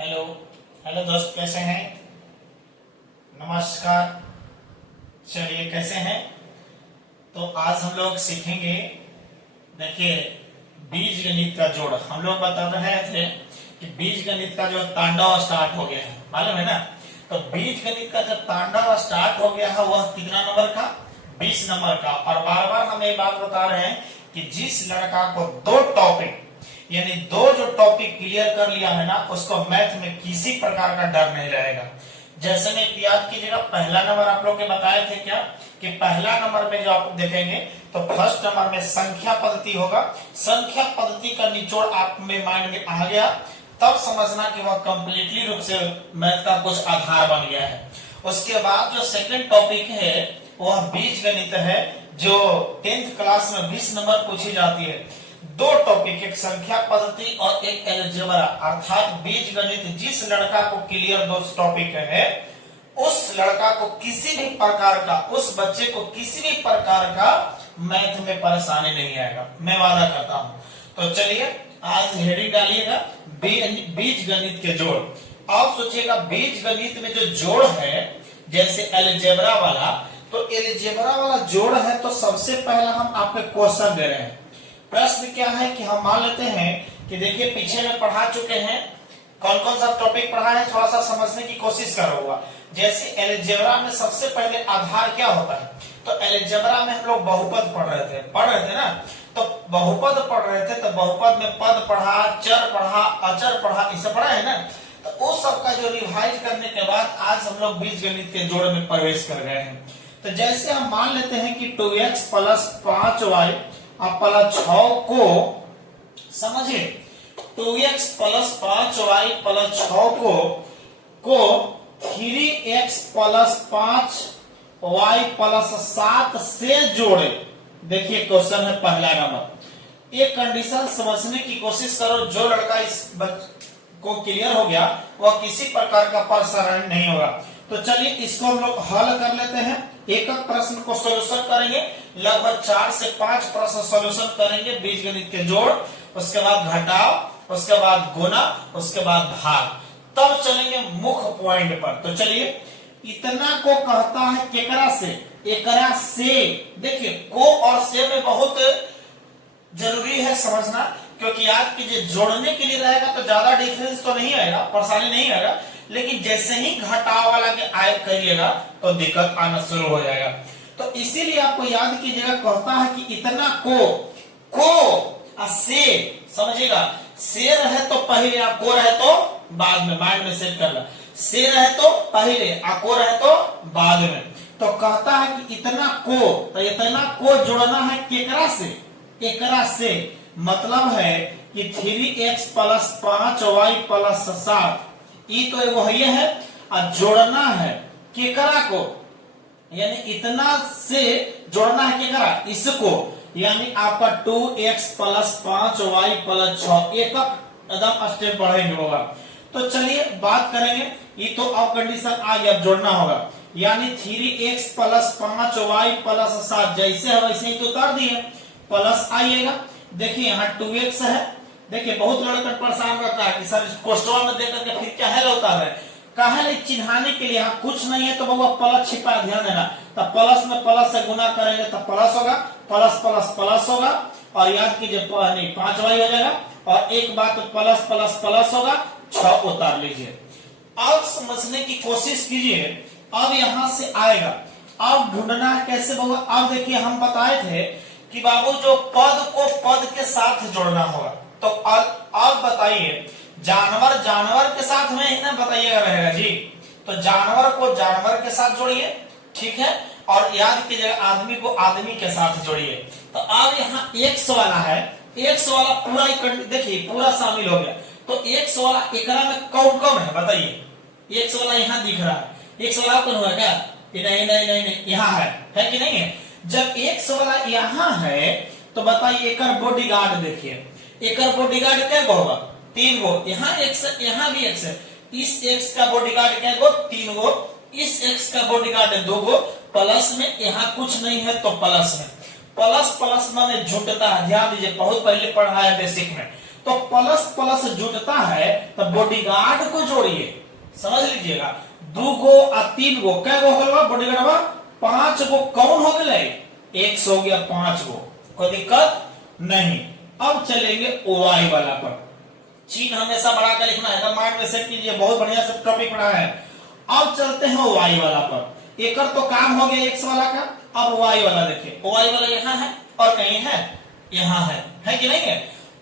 Hello hello दोस्त, कैसे हैं? नमस्कार। चलिए, कैसे हैं? तो आज हम लोग सीखेंगे। देखिए, बीज गणित का जोड़। हम लोग बता रहे थे कि बीज गणित का जो तांडव स्टार्ट हो गया है, मालूम है ना? तो बीज गणित का जब तांडव स्टार्ट हो गया है, वह कितना नंबर का? 20 नंबर का। और बार बार हम ये बात बता रहे हैं कि जिस लड़का को दो टॉपिक यानी दो जो टॉपिक क्लियर कर लिया है ना, उसको मैथ में किसी प्रकार का डर नहीं रहेगा। जैसे में याद कीजिएगा, पहला नंबर आप लोग के बताए थे क्या कि पहला नंबर में जो आप देखेंगे तो फर्स्ट नंबर में संख्या पद्धति होगा। संख्या पद्धति का निचोड़ आप में माइंड में आ गया, तब समझना कि वह कंप्लीटली रूप से मैथ का कुछ आधार बन गया है। उसके बाद जो सेकंड टॉपिक है वह बीज गणित है, जो 10th क्लास में 20 नंबर पूछी जाती है। दो टॉपिक, एक संख्या पद्धति और एक अलजेब्रा अर्थात बीज गणित। जिस लड़का को क्लियर दो टॉपिक है, उस लड़का को किसी भी प्रकार का, उस बच्चे को किसी भी प्रकार का मैथ में परेशानी नहीं आएगा, मैं वादा करता हूं। तो चलिए, आज हेडिंग डालिएगा बीज गणित के जोड़। आप सोचिएगा, बीज गणित में जो जोड़ है, जैसे अलजेब्रा वाला, तो अलजेब्रा वाला जोड़ है, तो सबसे पहला हम आपको क्वेश्चन दे रहे हैं। प्रश्न क्या है कि हम मान लेते हैं कि देखिए, पीछे में पढ़ा चुके हैं, कौन कौन सा टॉपिक पढ़ा है, थोड़ा सा समझने की कोशिश करूंगा। जैसे अलजेब्रा में सबसे पहले आधार क्या होता है, तो अलजेब्रा में हम लोग बहुपद पढ़ रहे थे ना। तो बहुपद पढ़ रहे थे, तो बहुपद में पद पढ़ा, चर पढ़ा, अचर पढ़ा, इसे पढ़ा है ना। तो उस सबका जो रिवाइज करने के बाद आज हम लोग बीज गणित के जोड़ में प्रवेश कर गए हैं। तो जैसे हम मान लेते हैं कि 2x प्लस 5y प्लस 6 को समझिए, 2x प्लस 5y प्लस 6 को 3x प्लस 5y प्लस 7 से जोड़े। देखिए, क्वेश्चन है पहला नंबर। एक कंडीशन समझने की कोशिश करो, जो लड़का इस को क्लियर हो गया वह किसी प्रकार का परेशानी नहीं होगा। तो चलिए, इसको हम लोग हल कर लेते हैं। एक एक प्रश्न को सोल्यूशन करेंगे, लगभग 4 से 5 प्रश्न सोल्यूशन करेंगे बीज गणित के जोड़, उसके बाद घटाव, उसके बाद गुना, उसके बाद भाग, तब चलेंगे मुख्य पॉइंट पर। तो चलिए, इतना को कहता है केकरा से, एकरा से। देखिए, को और से में बहुत जरूरी है समझना, क्योंकि याद कीजिए, जोड़ने के लिए रहेगा तो ज्यादा डिफरेंस तो नहीं आएगा, परेशानी नहीं आएगा, लेकिन जैसे ही घटाव वाला के आय करिएगा तो दिक्कत आना शुरू हो जाएगा। तो इसीलिए आपको याद कीजिएगा, कहता है कि इतना को से, समझिएगा, से रहे तो पहले, को रहे तो बाद में, माइंड में सेट करना। से रहे तो पहले, को रहे तो बाद में। तो कहता है कि इतना को, तो इतना को जोड़ना है केकरा से, एकरा से। मतलब है कि 3x प्लस 5y प्लस 7, ये तो वही है, और जोड़ना है केकरा को, यानी इतना से जोड़ना है केकरा, इसको, यानी आपका 2x प्लस 5y प्लस 6। एक एकदम स्टेप बढ़ेंगे होगा। तो चलिए बात करेंगे, ये तो अब कंडीशन आ गया, अब जोड़ना होगा, यानी 3x प्लस 5y प्लस 7 जैसे है वैसे ही तो उतार दिए, प्लस आइएगा। देखिए, यहाँ 2x है। देखिए, बहुत लड़का परेशान करता है कि सर क्वेश्चन में देकर के फिर क्या है होता है, कहा चिन्हाने के लिए यहाँ कुछ नहीं है, तो वो प्लस छिपा, ध्यान देना। तो प्लस में प्लस से गुना करेंगे तो प्लस होगा, प्लस प्लस प्लस होगा, और याद कीजिए 5y हो जाएगा, और एक बात प्लस प्लस प्लस होगा, 6 उतार लीजिए। अब समझने की कोशिश कीजिए, अब यहां से आएगा। अब ढूंढना है कैसे होगा। अब देखिए, हम बताए थे कि बाबू जो पद को पद के साथ जोड़ना होगा। तो अब बताइए, जानवर के साथ में ही ना बताइएगा रहेगा जी। तो जानवर को जानवर के साथ जोड़िए, ठीक है, और याद कीजिएगा आदमी को आदमी के साथ जोड़िए। तो अब यहाँ x वाला है, x वाला पूरा, देखिए पूरा शामिल हो गया। तो x वाला एकरा में कौन कौन है बताइए। x वाला यहाँ दिख रहा है, x वाला कौन हुआ क्या? नहीं, यहाँ है कि नहीं है? जब x वाला यहाँ है तो बताइए, एक बॉडीगार्ड देखिए, एक बॉडीगार्ड क्या होगा? 3 गो। यहाँ x, यहाँ भी x है, इस x का बॉडीगार्ड क्या गो? 3 गो। इस x का बॉडीगार्ड है 2 गो। प्लस में यहाँ कुछ नहीं है तो प्लस में, प्लस प्लस माने जुटता है। ध्यान दीजिए, बहुत पहले पढ़ा है बेसिक में। तो प्लस प्लस जुटता है तो बॉडीगार्ड को जोड़िए, समझ लीजिएगा। 2 गो और 3 गो कै गो होगा बॉडीगार्ड? 5 गो कौन हो गए? x हो गया 5 गो, कोई दिक्कत नहीं। अब चलेंगे y वाला पर। चिन्ह हमेशा बड़ा कर लिखना है, माइंड में सेट कीजिए, बहुत बढ़िया से टॉपिक पढ़ा है। अब चलते हैं y वाला पर। एक तो काम हो गया x वाला का, अब y वाला देखिए। y वाला यहाँ है और कहीं है, यहाँ है कि नहीं है?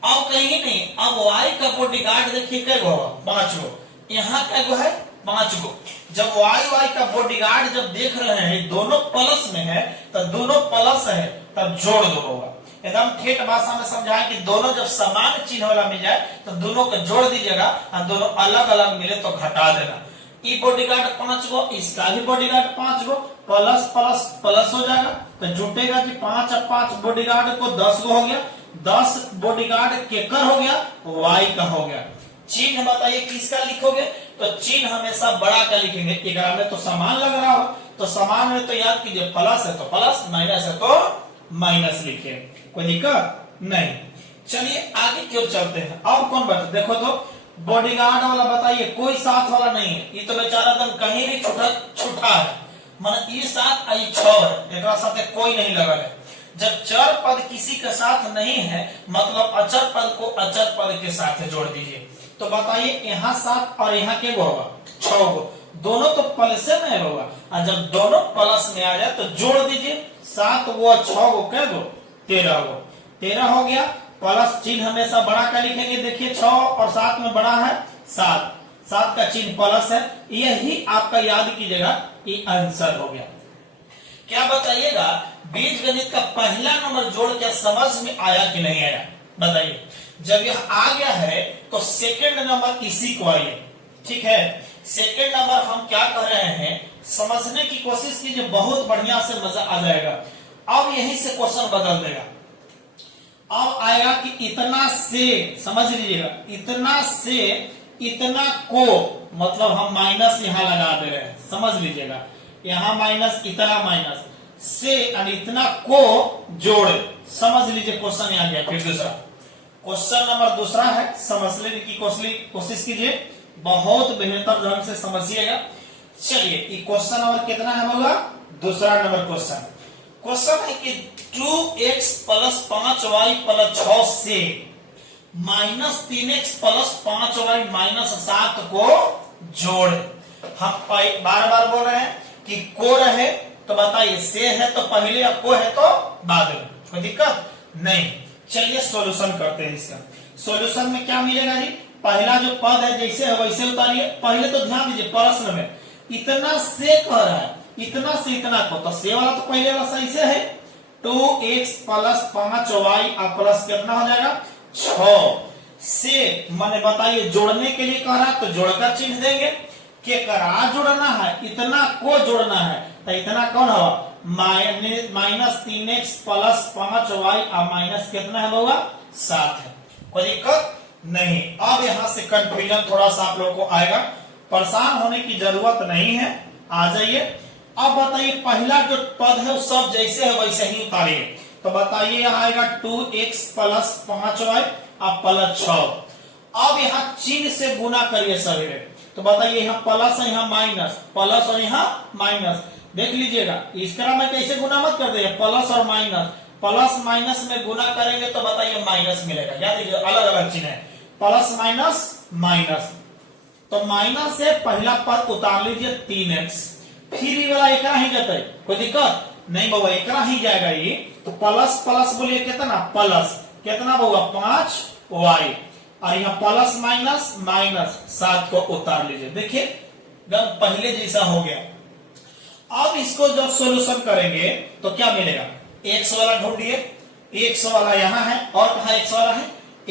अब कहीं नहीं, अब y का बॉडीगार्ड देखिए कै गो? 5 गो। यहाँ कै गो है? 5 गो। जब y का बॉडीगार्ड जब देख रहे हैं दोनों प्लस में है तो दोनों प्लस है तब जोड़ दो होगा। एकदम ठेठ भाषा में समझाएं कि दोनों जब समान चिन्ह वाला मिल जाए तो दोनों को जोड़ दीजिएगा और दोनों अलग अलग मिले तो घटा देना। ई बॉडीगार्ड 5 गो, इसका भी बॉडीगार्ड 5 गो, प्लस प्लस प्लस हो जाएगा तो जुटेगा कि 5 और 5 बॉडीगार्ड को 10 गो हो गया। 10 बॉडीगार्ड केकर हो गया? y का हो गया। चिन्ह बताइए किसका लिखोगे? तो चिन्ह हमेशा बड़ा का लिखेंगे। एकरा में तो समान लग रहा हो तो समान में तो याद कीजिए, प्लस है तो प्लस, माइनस है तो माइनस लिखिए, कोई दिक्कत नहीं। चलिए आगे क्यों चलते हैं। अब कौन बचा? देखो तो बॉडीगार्ड वाला बताइए, कोई साथ वाला नहीं है। ये तो बेचारा एकदम कहीं भी छूटा है, मतलब ये 7 आई 6 है, एक साथ कोई नहीं लगा है। जब चर पद किसी के साथ नहीं है मतलब अचर पद को अचर पद के साथ जोड़ दीजिए। तो बताइए यहाँ 7 और यहाँ के गो होगा? 6 गो। दोनों तो प्लस में होगा और जब दोनों प्लस में आ जाए तो जोड़ दीजिए। 7 गो 6 गो कै गो? 13 गो। 13 हो गया। प्लस चिन्ह हमेशा बड़ा का लिखेंगे। देखिए 6 और 7 में बड़ा है 7, 7 का चिन्ह प्लस है। यही आपका याद कीजिएगा, ये आंसर हो गया। क्या बताइएगा, बीज गणित का पहला नंबर जोड़ क्या समझ में आया कि नहीं आया? बताइए। जब यह आ गया है तो सेकंड नंबर इसी को आइए, ठीक है। सेकंड नंबर हम क्या कर रहे हैं समझने की कोशिश कीजिए, बहुत बढ़िया से मजा आ जाएगा। अब यहीं से क्वेश्चन बदल देगा। अब आएगा कि इतना से, समझ लीजिएगा, इतना से इतना को, मतलब हम माइनस यहां लगा दे रहे हैं, समझ लीजिएगा। यहां माइनस, इतना माइनस से और इतना को जोड़े, समझ लीजिए। क्वेश्चन आ गया। फिर दूसरा क्वेश्चन नंबर दूसरा है, समझने की कोशिश कीजिए, बहुत बेहतर ढंग से समझिएगा। चलिए क्वेश्चन नंबर कितना है होगा? दूसरा नंबर क्वेश्चन है कि 2x प्लस 5y प्लस 6 से minus 3x plus 5y minus 7 को जोड़। हम बार बार बोल रहे हैं कि को रहे तो बताइए, से है तो पहले या को है तो बाद में, कोई दिक्कत नहीं। चलिए सॉल्यूशन करते हैं इसका। सॉल्यूशन में क्या मिलेगा जी? पहला जो पद है जैसे है वैसे उतारिए। पहले तो ध्यान दीजिए, प्रश्न में इतना से कह रहा है, इतना से इतना को, तो से वाला तो पहले वाला सही से है। 2x प्लस 5y और प्लस कितना हो जाएगा? 6 से, मैंने बताइए जोड़ने के लिए कह रहा है तो जोड़कर चिन्ह देंगे। के करा जोड़ना है, इतना को जोड़ना है तो इतना कौन होगा? माइनस 3x प्लस 5y और माइनस कितना है होगा? 7 है, कोई दिक्कत नहीं। अब यहां से कंफ्यूजन थोड़ा सा आप लोगों को आएगा, परेशान होने की जरूरत नहीं है, आ जाइए। अब बताइए पहला जो पद है वो सब जैसे है वैसे ही उतारिए। तो बताइए यहाँ आएगा 2x प्लस 5y और प्लस 6। अब यहाँ चिन्ह से गुना करिए सवेरे। तो बताइए यहाँ प्लस है, यहाँ माइनस, प्लस और यहाँ माइनस। देख लीजिएगा इस तरह में कैसे गुना मत कर देगा, प्लस और माइनस। प्लस माइनस में गुना करेंगे तो बताइए माइनस मिलेगा। याद लीजिए अलग अलग चिन्ह है, प्लस माइनस माइनस। तो माइनस से पहला पद उतार लीजिए 3x, फिर ये वाला एकरा ही जाता है, कोई दिक्कत नहीं बाबा, एकरा ही जाएगा ये। तो प्लस प्लस बोलिए कितना? प्लस कितना होगा? 5y और यहाँ प्लस माइनस माइनस 7 को उतार लीजिए। देखिए एकदम पहले जैसा हो गया। अब इसको जब सॉल्यूशन करेंगे तो क्या मिलेगा? x वाला ढूंढिए। x वाला यहाँ है और कहा x वाला है?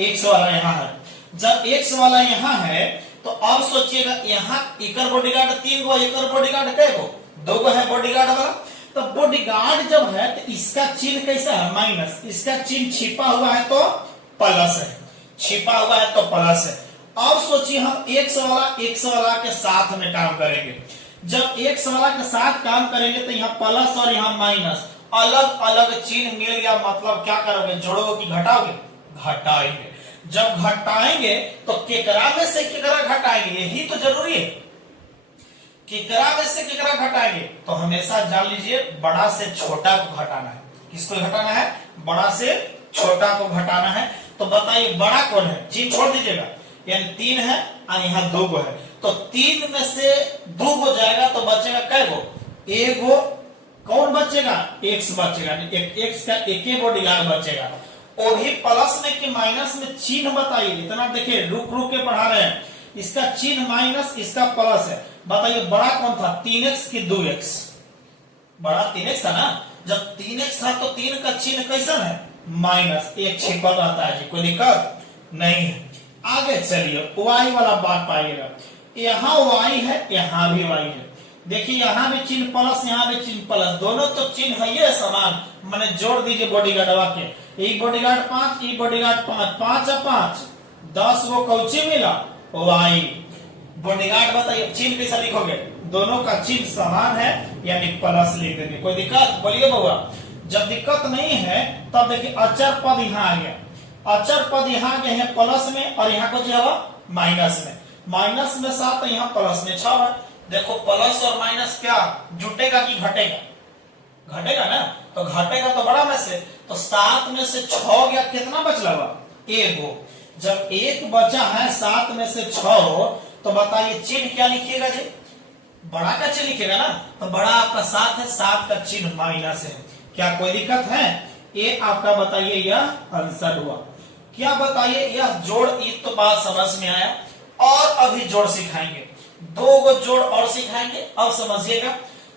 x वाला यहाँ है। जब x वाला यहाँ है तो अब सोचिएगा यहाँ इकर बॉडीगार्ड 3 गो, इकर बॉडीगार्ड कै गो? 2 गो है बॉडीगार्ड वाला। तो बॉडीगार्ड जब है तो इसका चिन्ह कैसा है? माइनस। इसका चिन्ह छिपा हुआ है तो प्लस है, छिपा हुआ है तो प्लस है। अब सोचिए हम x वाला के साथ में काम करेंगे। जब x वाला के साथ काम करेंगे तो यहाँ प्लस और यहाँ माइनस अलग अलग चिन्ह मिल गया, मतलब क्या करोगे? जोड़ोगे कि घटाओगे? घटाएंगे। जब घटाएंगे तो केकरा में से केकरा घटाएंगे, यही तो जरूरी है। केकरा में से केकरा घटाएंगे तो हमेशा जान लीजिए बड़ा से छोटा को घटाना है। किसको घटाना है? बड़ा से छोटा को घटाना है। तो बताइए बड़ा कौन है? चिन्ह छोड़ दीजिएगा, यानी 3 है और यहाँ 2 गो है, तो 3 में से 2 गो जाएगा तो बचेगा कै गो? 1 गो। कौन बचेगा? x बचेगा, x का एक बॉडीगार्ड बचेगा। वो भी प्लस में कि माइनस में चिन्ह बताइए। इतना देखिए रुक रुक के पढ़ा रहे हैं। इसका चिन्ह माइनस, इसका प्लस है। बताइए बड़ा कौन था? 3x की 2x? बड़ा 3x था ना। जब 3x था तो 3 का चिन्ह कैसा है? माइनस, एक छिपल रहता है जी, कोई दिक्कत नहीं है। आगे चलिए y वाला बात पाइएगा। यहाँ y है, यहाँ भी y है। देखिए यहाँ भी चिन्ह प्लस, यहाँ भी चिन्ह प्लस, दोनों तो चिन्ह है ये समान। मैंने जोड़ दीजिए बॉडीगार्ड के, एक बॉडीगार्ड 5, एक बॉडीगार्ड 5, 5 और 5 10 गो कौची मिला? y। बॉडीगार्ड बताइए चिन्ह कैसा लिखोगे? दोनों का चिन्ह समान है यानी प्लस लिख देंगे। कोई दिक्कत? बोलिए बउआ। जब दिक्कत नहीं है तब देखिए अचर पद यहाँ आ गया, अचर पद यहाँ आ गया है प्लस में, और यहाँ को जो है माइनस में। माइनस में 7 है, यहाँ प्लस में 6 है। देखो प्लस और माइनस क्या जुटेगा कि घटेगा? घटेगा ना। तो घटेगा तो बड़ा में से, तो 7 में से 6 गया, कितना बचला? 1 गो। जब 1 बचा है 7 में से 6, तो बताइए चिन्ह क्या लिखिएगा जी? बड़ा का चिन्ह लिखिएगा ना। तो बड़ा आपका 7 है, 7 का चिन्ह माइनस है। क्या कोई दिक्कत है? ये आपका बताइए यह आंसर हुआ। क्या बताइए यह जोड़? एक तो बात समझ में आया, और अभी जोड़ सिखाएंगे, 2 गो जोड़ और सिखाएंगे। अब समझिएगा,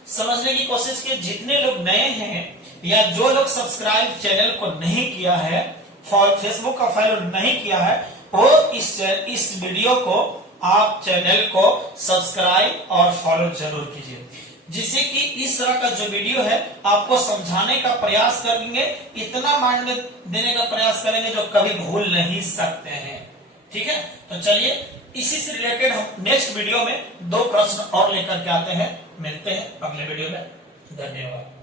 समझने की कोशिश कीजिए। जितने लोग नए हैं या जो लोग सब्सक्राइब चैनल को नहीं किया है, फेसबुक का फॉलो नहीं किया है, वो इस वीडियो को आप चैनल को सब्सक्राइब और फॉलो जरूर कीजिए, जिससे कि इस तरह का जो वीडियो है आपको समझाने का प्रयास करेंगे, इतना माइंड में देने का प्रयास करेंगे जो कभी भूल नहीं सकते हैं। ठीक है, तो चलिए इसी से रिलेटेड हम नेक्स्ट वीडियो में 2 प्रश्न और लेकर के आते हैं। मिलते हैं अगले वीडियो में। धन्यवाद।